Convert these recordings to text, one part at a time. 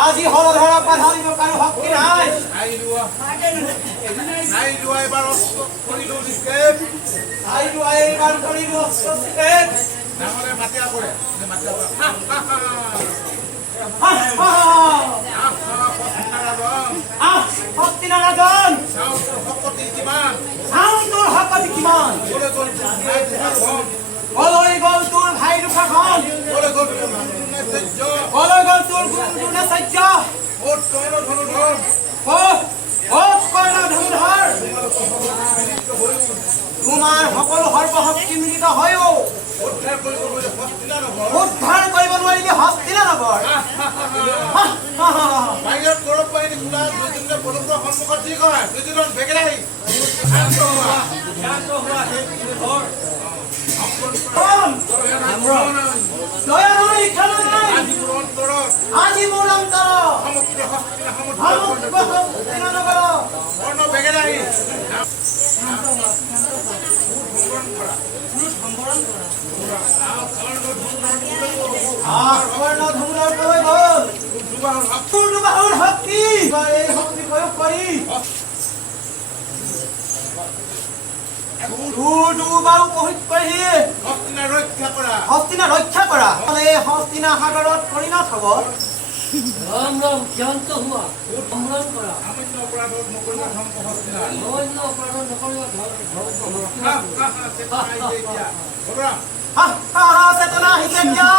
আজি হলধৰা পাধাৰিব কাৰো শক্তি নাই। শক্তি নাৰাজন তোৰ শক্তি কিমান কলৈ গ'ল তোৰ ভাই দুখাখন কলৈ গ'ল তোৰ গুৰুৰ নাচাৰ্য তোমাৰ সকলো সৰ্বশক্তি মিলিত হয়ও উদ্ধাৰ কৰিব নোৱাৰিলে হস্তিনা নগৰ বাহিৰত গৌৰৱ বাহিনী খোলা সন্মুখত ঠিক হয় দুজন বেগেৰাই আজি মোৰ শক্তি প্ৰয়োগ কৰি হস্তিনা ৰক্ষা কৰা হস্তিনা সাগৰত পৰিণত হ'ব राम राम शांत हुआ संभ्रम करा সামান্য অপৰাধত নকৰিবা ধ্বংস হস্তিনাথ। অন্য অপৰাধ নকৰিবা চেতনা আহিছে এতিয়া। বলৰাম, চেতনা আহিছে এতিয়া।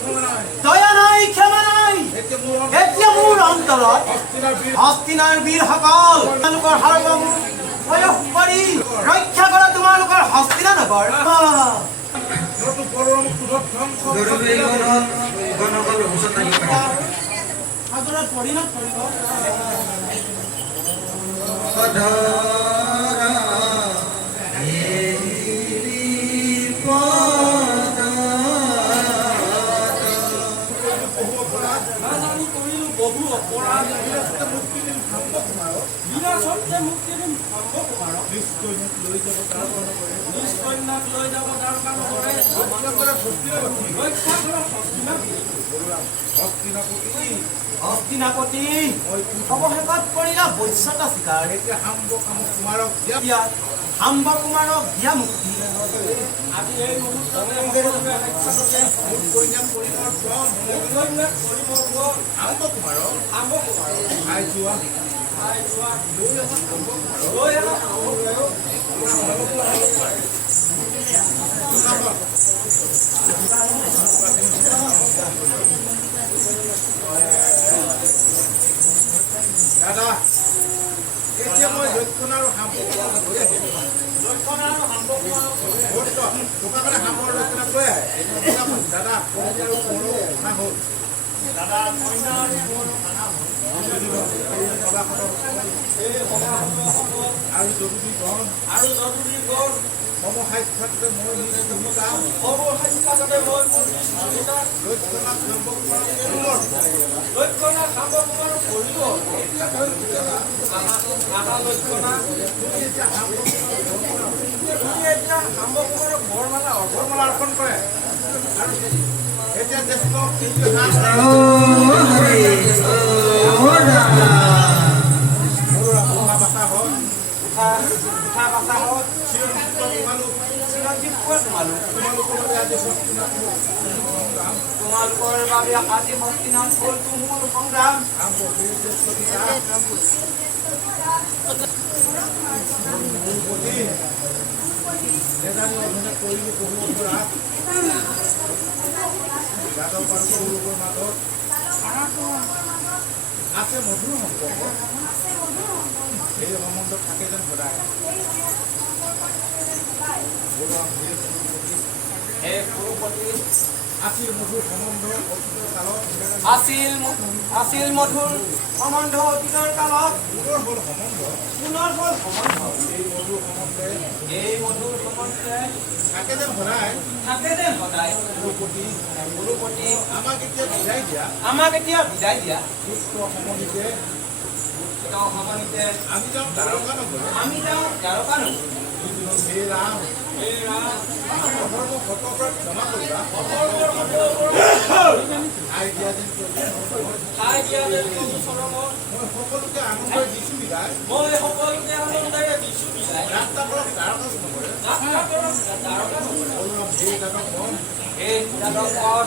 ক্ষমা নাই। দয়া নাই, ক্ষমা নাই। এতিয়া মোৰ অন্তৰত হস্তিনাৰ বীৰ হস্তিনাৰ বীৰসকল তোমালোকৰ সাৰ্বভৌম বয়স কৰি ৰক্ষা কৰা তোমালোকৰ হস্তিনা নগৰ। নতুন বলৰাম ক্ৰোধত ধ্বংস সাগৰত পৰিণত কৰিব। আমি কৰিল বহু অপৰাধ বিনাশতে মুক্তি দিম সম্ভ কুমাৰ নিজ কন্যাক লৈ যাব দ্বাৰকা নগৰে ৰক্ষা কৰা হস্তিনাপতি অৱশেষত কৰিলা বৈশ্যতা স্বীকাৰ। এতিয়া সাম্ব কুমাৰক দিয়া মুক্তি। আজি এই মুহূৰ্ততে সকলোকে সাক্ষাততে কন্যাক পৰিণৰ কন্যাক পৰিণৰ আম্ব কুমাৰক আম্ব কুমাৰ খাই যোৱা লৈ আহা আম্ব কুমাৰক দাদা, এতিয়া মই লক্ষণ আৰু সাম্ব কুমাৰক লৈ আহিম। লক্ষণ আৰু আম্ব কুমাৰক টকা কাৰণে সামৰ লক্ষণক লৈ আহে। দাদা, কইনা আৰু কোঁৱৰক অনা হ'ল। দাদা কন্যা আৰু কুমাৰক অনা হ'ল। আৰু যদি গণ আৰু যদি গড় সমসাক্ষাতে মই নিজ ভূমিকা সৰ্বসাক্ষাততে মই মোৰ নিজ ভূমিকা লক্ষণাক সাম্ব কুমাৰক লক্ষণা সাম্ব কুমাৰক কৰিব। আহা লক্ষণা তুমি এতিয়া সাম্ব কুমাৰক বৰমালা অৰ্পণ কৰে। আৰু এতিয়া জ্যেষ্ঠ তোমালোকৰ বাবে আজি হস্তিনাথ হ'ল তুমুল সংগ্ৰাম। কৰিলো বহু অপৰাধ যাদৱ আৰু কৌৰৱৰ মাজত আছে মধুৰ সম্পৰ্ক। এই সম্বন্ধত থাকে যেন সদায়। আছিল মধুৰ সম্বন্ধ অতীতৰ কালত আছিল মধুৰ সম্বন্ধ অতীতৰ কালত পুনৰ হ'ল সম্বন্ধ। পুনৰ হ'ল সম্বন্ধ। এই মধুৰ সম্বন্ধে থাকে যেন সদায়। গুৰুপতি আমাক এতিয়া বিদায় দিয়া পুত্ৰ সমনীতে আমি যাওঁ দ্বাৰকা নগৰ। হে ৰাম, অধৰ্ম শতপ্ৰাণ ক্ষমা কৰিবা। ঠাই দিয়া যেন মই সকলোকে আনন্দ দিছো বিদায়। ৰাস্তা কৰক দ্বাৰকা নগৰে। হে যাদৱ গণ,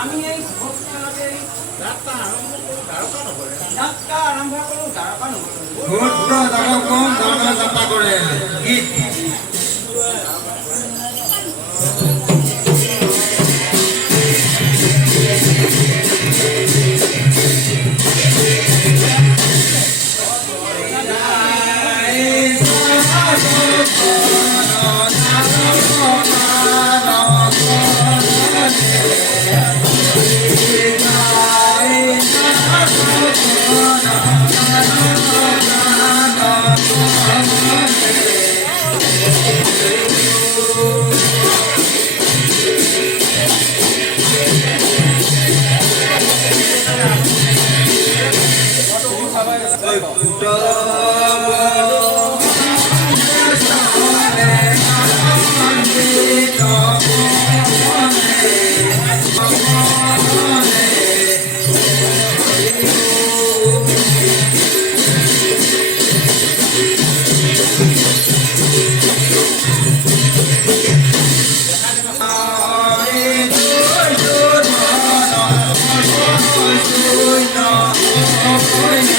আমি এই শুভস্থানতেই যাত্ৰা আৰম্ভ কৰোঁ দ্বাৰকা নগৰে। যাত্ৰা কৰে গীত Thank you.